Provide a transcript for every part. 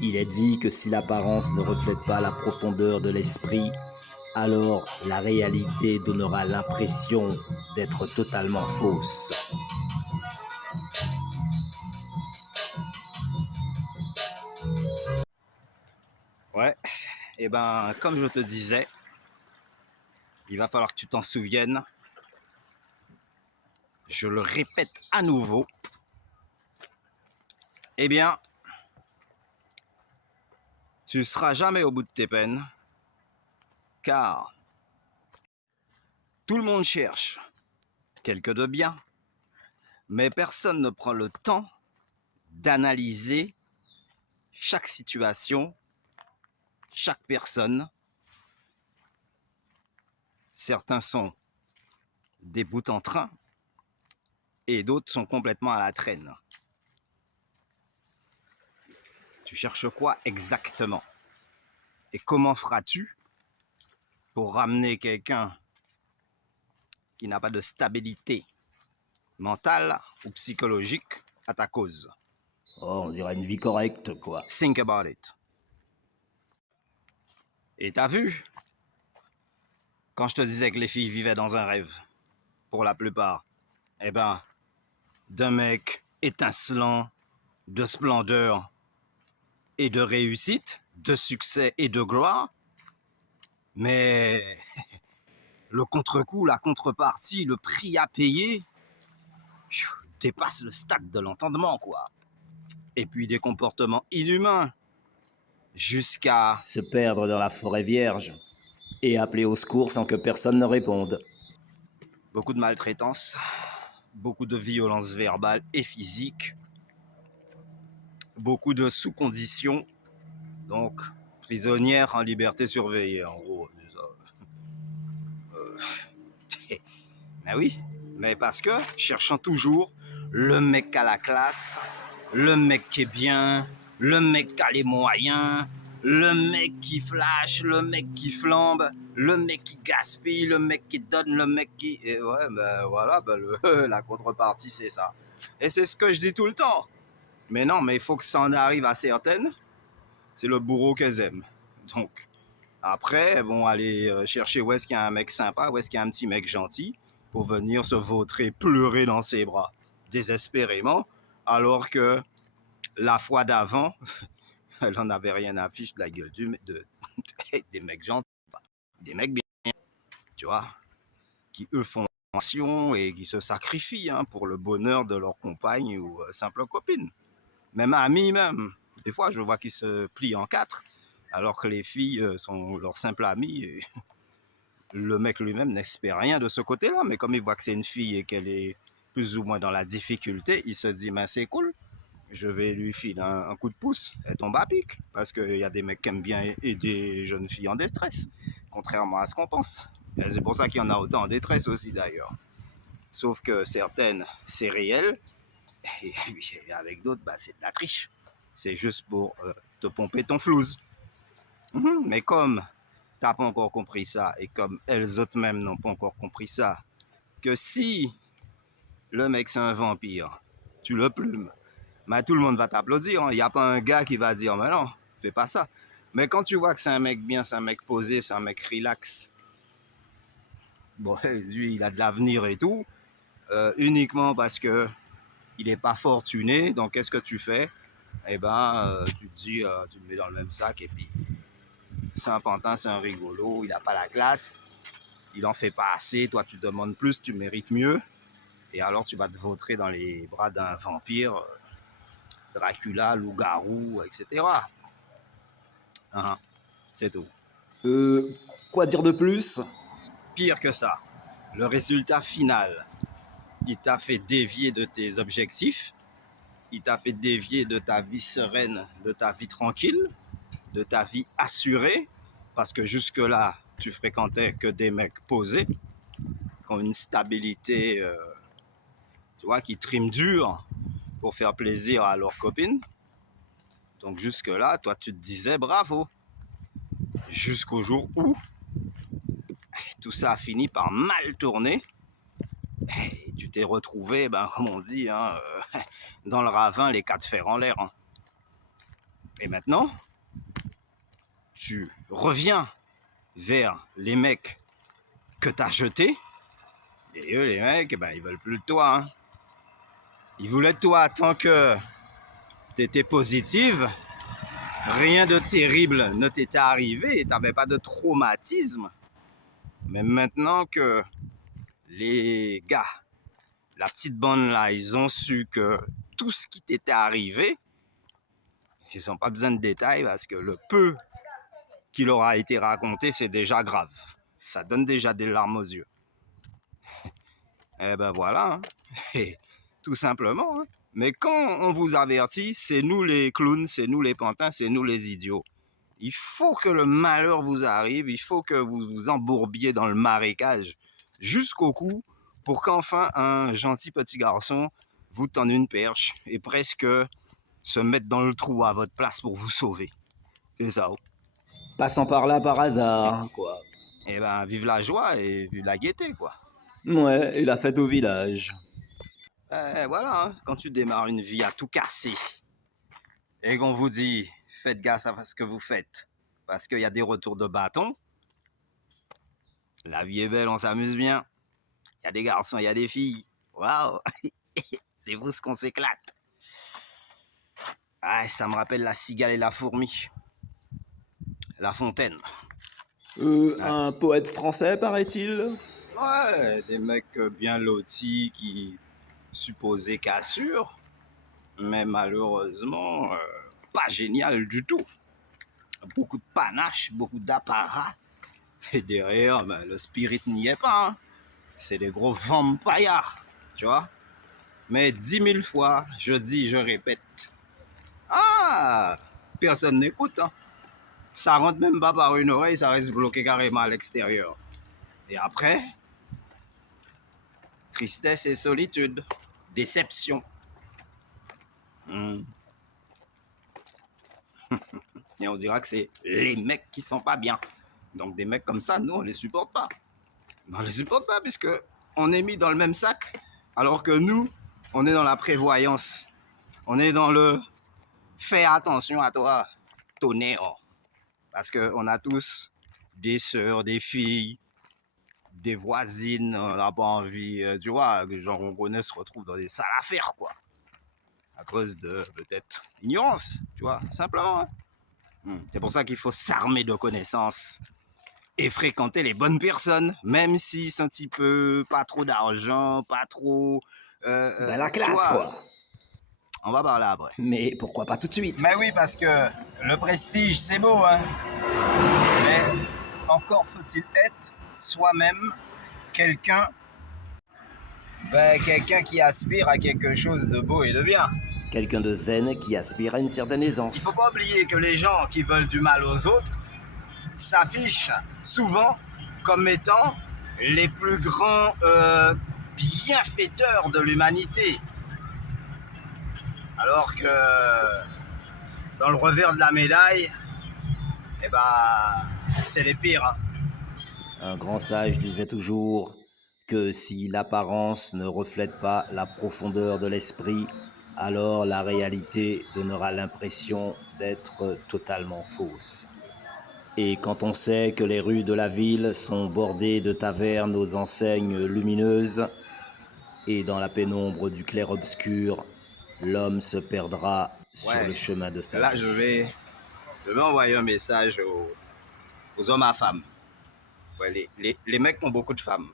Il est dit que si l'apparence ne reflète pas la profondeur de l'esprit, alors la réalité donnera l'impression d'être totalement fausse. Ouais, et ben, comme je te disais, il va falloir que tu t'en souviennes. Je le répète à nouveau. Eh bien, tu ne seras jamais au bout de tes peines, car tout le monde cherche quelque de bien, mais personne ne prend le temps d'analyser chaque situation, chaque personne. Certains sont des bouts en train et d'autres sont complètement à la traîne. Tu cherches quoi exactement? Et comment feras-tu pour ramener quelqu'un qui n'a pas de stabilité mentale ou psychologique à ta cause? Oh, on dirait une vie correcte, quoi. Think about it. Et t'as vu, quand je te disais que les filles vivaient dans un rêve, pour la plupart, eh ben, d'un mec étincelant, de splendeur et de réussite, de succès et de gloire, mais le contre-coup, la contrepartie, le prix à payer dépasse le stade de l'entendement, quoi. Et puis des comportements inhumains, jusqu'à Se perdre dans la forêt vierge et appeler au secours sans que personne ne réponde. beaucoup de maltraitance, beaucoup de violence verbale et physique, beaucoup de sous-conditions, donc prisonnière en liberté surveillée, en gros. Ben oui, mais parce que cherchant toujours le mec à la classe, le mec qui est bien, le mec qui a les moyens, le mec qui flash, le mec qui flambe, le mec qui gaspille, le mec qui donne, le mec qui... Et ouais, ben voilà, ben la contrepartie c'est ça. Et c'est ce que je dis tout le temps. Mais non, mais il faut que ça en arrive à certaines. C'est le bourreau qu'elles aiment. Donc, après, elles vont aller chercher où est-ce qu'il y a un mec sympa, où est-ce qu'il y a un petit mec gentil, pour venir se vautrer, pleurer dans ses bras, désespérément, alors que la fois d'avant, elle en avait rien à fiche de la gueule des mecs gentils, des mecs bien, tu vois, qui eux font attention et qui se sacrifient pour le bonheur de leur compagne ou simple copine. Même amis même. Des fois, je vois qu'ils se plient en quatre, alors que les filles sont leurs simples amis. Et le mec lui-même n'espère rien de ce côté-là, mais comme il voit que c'est une fille et qu'elle est plus ou moins dans la difficulté, il se dit, mais c'est cool, je vais lui filer un coup de pouce, elle tombe à pic, parce qu'il y a des mecs qui aiment bien aider les jeunes filles en détresse, contrairement à ce qu'on pense. Et c'est pour ça qu'il y en a autant en détresse aussi d'ailleurs. Sauf que certaines, c'est réel, et avec d'autres, bah, c'est de la triche. C'est juste pour te pomper ton flouze. Mais comme t'as pas encore compris ça, et comme elles autres même n'ont pas encore compris ça, que si le mec c'est un vampire, tu le plumes, mais tout le monde va t'applaudir. Il n'y a pas un gars qui va dire, mais non, fais pas ça. Mais quand tu vois que c'est un mec bien, c'est un mec posé, c'est un mec relax, bon, lui, il a de l'avenir et tout, uniquement parce que il n'est pas fortuné, donc qu'est-ce que tu fais? Eh ben, tu te dis, tu le mets dans le même sac, et puis c'est un pantin, c'est un rigolo, il n'a pas la classe, il en fait pas assez, toi tu demandes plus, tu mérites mieux, et alors tu vas te vautrer dans les bras d'un vampire, Dracula, loup-garou, etc. Hein, c'est tout. Quoi dire de plus? Pire que ça, le résultat final, il t'a fait dévier de tes objectifs, il t'a fait dévier de ta vie sereine, de ta vie tranquille, de ta vie assurée, parce que jusque-là, tu fréquentais que des mecs posés, qui ont une stabilité, tu vois, qui triment dur pour faire plaisir à leurs copines. Donc jusque-là, toi, tu te disais bravo. Jusqu'au jour où tout ça a fini par mal tourner. Et tu t'es retrouvé, ben, comme on dit, dans le ravin, les quatre fers en l'air. Et maintenant, tu reviens vers les mecs que t'as jetés. Et eux, les mecs, ben, ils veulent plus de toi. Hein. Ils voulaient de toi tant que t'étais positive. Rien de terrible ne t'était arrivé et t'avais pas de traumatisme. Mais maintenant que les gars, la petite bande là, ils ont su que tout ce qui t'était arrivé, ils n'ont pas besoin de détails parce que le peu qui leur a été raconté, c'est déjà grave. Ça donne déjà des larmes aux yeux. Eh ben voilà, hein. Et tout simplement. Hein. Mais quand on vous avertit, c'est nous les clowns, c'est nous les pantins, c'est nous les idiots. Il faut que le malheur vous arrive, il faut que vous vous embourbiez dans le marécage jusqu'au cou pour qu'enfin un gentil petit garçon vous tende une perche et presque se mette dans le trou à votre place pour vous sauver. C'est ça. Passant par là par hasard, quoi. Eh ben, vive la joie et vive la gaieté, quoi. Ouais, et la fête au village. Voilà, hein, quand tu démarres une vie à tout casser et qu'on vous dit faites gaffe à ce que vous faites parce qu'il y a des retours de bâton, la vie est belle, on s'amuse bien. Il y a des garçons, il y a des filles. Waouh, c'est vous ce qu'on s'éclate. Ah, ça me rappelle la cigale et la fourmi. La Fontaine. Un poète français, paraît-il. Ouais, des mecs bien lotis qui supposaient qu'assurent, mais malheureusement, pas génial du tout. Beaucoup de panache, beaucoup d'apparat. Et derrière, ben, le spirit n'y est pas. Hein. C'est des gros vampires, tu vois. Mais 10 000 fois, je dis, je répète. Ah, personne n'écoute. Hein. Ça rentre même pas par une oreille, ça reste bloqué carrément à l'extérieur. Et après, tristesse et solitude, déception. Et on dira que c'est les mecs qui sont pas bien. Donc des mecs comme ça, nous, on les supporte pas. On les supporte pas puisque on est mis dans le même sac, alors que nous, on est dans la prévoyance. On est dans le fais attention à toi, tonnerre. Parce qu'on a tous des sœurs, des filles, des voisines, on n'a pas envie, tu vois, que genre on connaît se retrouvent dans des sales affaires, quoi. À cause de peut-être ignorance, tu vois, simplement. Hein. C'est pour ça qu'il faut s'armer de connaissances et fréquenter les bonnes personnes, même si c'est un petit peu pas trop d'argent, pas trop. La classe, quoi. On va parler après. Mais pourquoi pas tout de suite? Mais oui, parce que le prestige, c'est beau, hein. Mais encore faut-il être soi-même quelqu'un qui aspire à quelque chose de beau et de bien. Quelqu'un de zen qui aspire à une certaine aisance. Il faut pas oublier que les gens qui veulent du mal aux autres s'affichent souvent comme étant les plus grands bienfaiteurs de l'humanité. Alors que dans le revers de la médaille, eh ben, c'est les pires. Hein. Un grand sage disait toujours que si l'apparence ne reflète pas la profondeur de l'esprit, alors la réalité donnera l'impression d'être totalement fausse. Et quand on sait que les rues de la ville sont bordées de tavernes aux enseignes lumineuses, et dans la pénombre du clair-obscur, l'homme se perdra sur le chemin de sa vie. Là, je vais envoyer un message aux hommes à femmes. Ouais, les mecs ont beaucoup de femmes.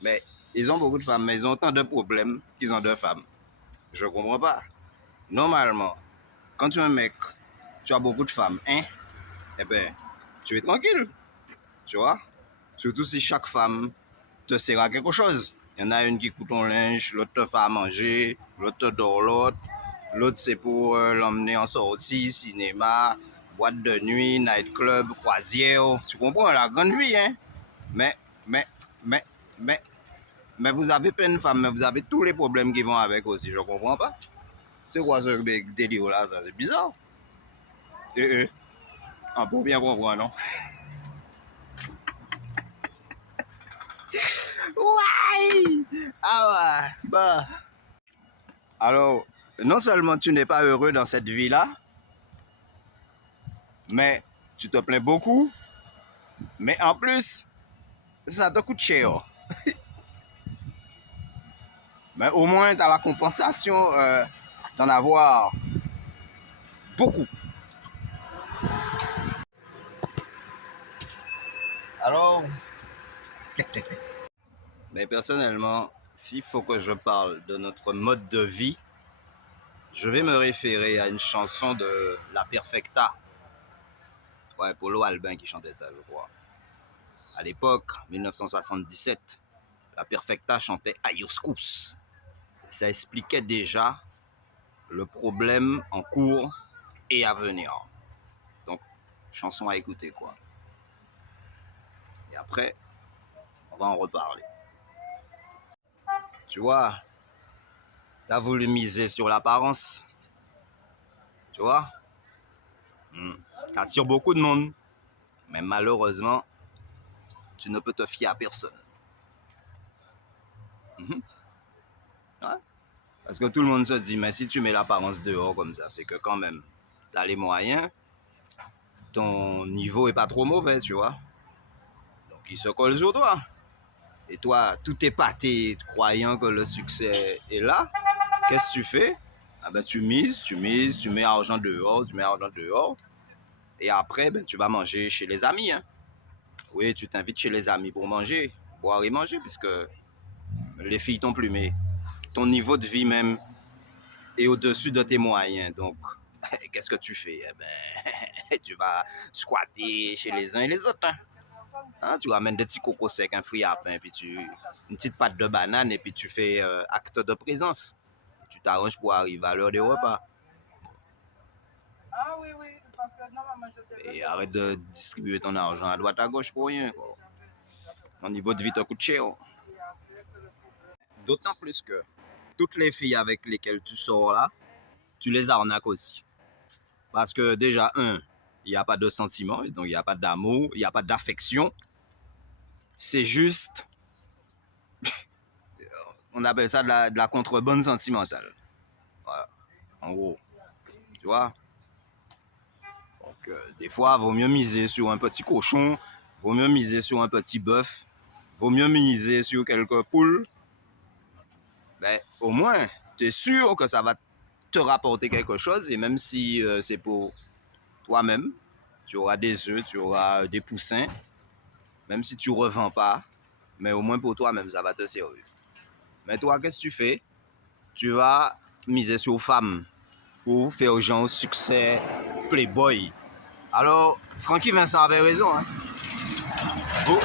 Mais ils ont beaucoup de femmes, mais ils ont autant de problèmes qu'ils ont de femmes. Je comprends pas. Normalement, quand tu es un mec, tu as beaucoup de femmes, hein? Eh ben, tu es tranquille. Tu vois? Surtout si chaque femme te sert à quelque chose. Il y en a une qui coûte ton linge, l'autre te fait à manger, l'autre te dort l'autre c'est pour l'emmener en sortie, cinéma, boîte de nuit, nightclub, croisière. Tu comprends la grande vie, hein? Mais vous avez plein de femmes, mais vous avez tous les problèmes qui vont avec aussi, je comprends pas. C'est quoi ce délire là, ça? C'est bizarre. On peut bien comprendre, non? Ouais! Ah ouais, bah. Alors, non seulement tu n'es pas heureux dans cette vie-là, mais tu te plains beaucoup, mais en plus, ça te coûte cher. Mais au moins, tu as la compensation d'en avoir beaucoup. Alors, mais personnellement, s'il faut que je parle de notre mode de vie, je vais me référer à une chanson de La Perfecta. Ouais, Polo Albin qui chantait ça, je crois. À l'époque, 1977, La Perfecta chantait Ayoscous. Ça expliquait déjà le problème en cours et à venir. Donc, chanson à écouter, quoi. Et après, on va en reparler. Tu vois, t'as voulu miser sur l'apparence, tu vois. T'attires beaucoup de monde, mais malheureusement, tu ne peux te fier à personne. Ouais. Parce que tout le monde se dit, mais si tu mets l'apparence dehors comme ça, c'est que quand même, t'as les moyens, ton niveau est pas trop mauvais, tu vois. Donc, il se colle sur toi. Et toi, tout est pâté, croyant que le succès est là. Qu'est-ce que tu fais? Ah ben, tu mises, tu mets argent dehors, tu mets argent dehors. Et après, ben, tu vas manger chez les amis. Hein. Oui, tu t'invites chez les amis pour manger, boire et manger, puisque les filles t'ont plumé. Ton niveau de vie même est au-dessus de tes moyens. Donc, qu'est-ce que tu fais? Eh ben, tu vas squatter chez les uns et les autres. Hein. Hein, tu ramènes des petits cocos secs, un fruit à pain, puis une petite pâte de banane, et puis tu fais acte de présence. Tu t'arranges pour arriver à l'heure des repas. Ah oui, oui, parce que non, maman, et arrête de distribuer ton argent à droite à gauche pour rien. Ton niveau de vie te coûte cher. D'autant plus que toutes les filles avec lesquelles tu sors là, tu les arnaques aussi. Parce que déjà, il n'y a pas de sentiment, donc il n'y a pas d'amour, il n'y a pas d'affection. C'est juste, on appelle ça de la contrebande sentimentale. Voilà, en gros. Tu vois? Donc, des fois, il vaut mieux miser sur un petit cochon, vaut mieux miser sur un petit bœuf, vaut mieux miser sur quelques poules. Ben, au moins, tu es sûr que ça va te rapporter quelque chose, et même si c'est pour toi-même, tu auras des œufs, tu auras des poussins, même si tu ne revends pas, mais au moins pour toi-même, ça va te servir. Mais toi, qu'est-ce que tu fais? Tu vas miser sur femmes pour faire genre succès playboy. Alors, Francky Vincent avait raison. Hein? Vous,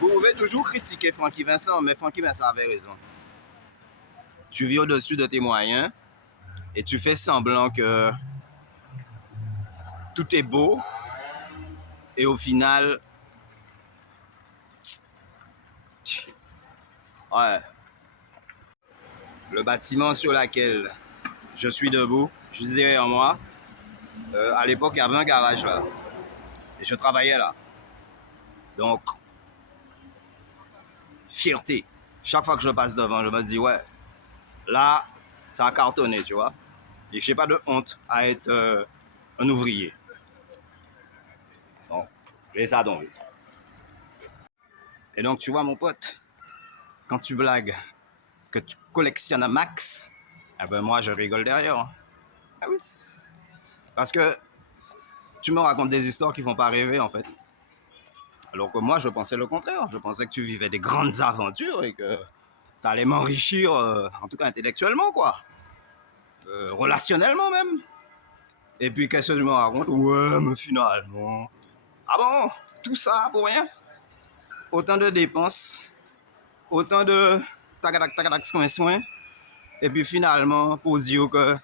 vous pouvez toujours critiquer Francky Vincent, mais Francky Vincent avait raison. Tu vis au-dessus de tes moyens et tu fais semblant que tout est beau et au final, ouais, le bâtiment sur lequel je suis debout, je dirais en moi, à l'époque, il y avait un garage là et je travaillais là. Donc, fierté. Chaque fois que je passe devant, je me dis, ouais, là, ça a cartonné, tu vois. Et je n'ai pas de honte à être un ouvrier. Bon, j'ai ça donc. Et donc, tu vois, mon pote, quand tu blagues que tu collectionnes un max, eh ben moi, je rigole derrière. Hein. Ah oui. Parce que tu me racontes des histoires qui ne font pas rêver, en fait. Alors que moi, je pensais le contraire. Je pensais que tu vivais des grandes aventures et que tu allais m'enrichir, en tout cas intellectuellement, quoi. Relationnellement même. Et puis, qu'est-ce que tu me racontes? Ouais, mais finalement. Ah bon? Tout ça pour rien? Autant de dépenses, autant de tac soin, et puis finalement, pour dire que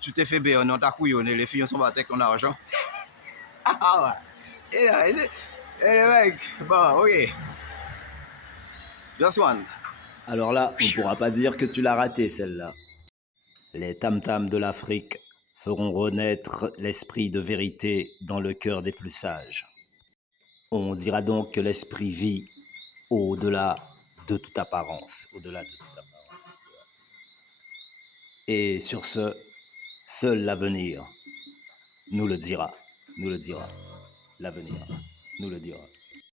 tu t'es fait béon, t'as couillonné, les filles sont parties avec ton argent. Ah ouais. Et mec, bon, ok. Just one. Alors là, on ne pourra pas dire que tu l'as raté, celle-là. Les tam-tams de l'Afrique feront renaître l'esprit de vérité dans le cœur des plus sages. On dira donc que l'esprit vit au-delà de toute apparence, au-delà de toute apparence. Et sur ce, seul l'avenir nous le dira. nous le dira. L'avenir nous le dira.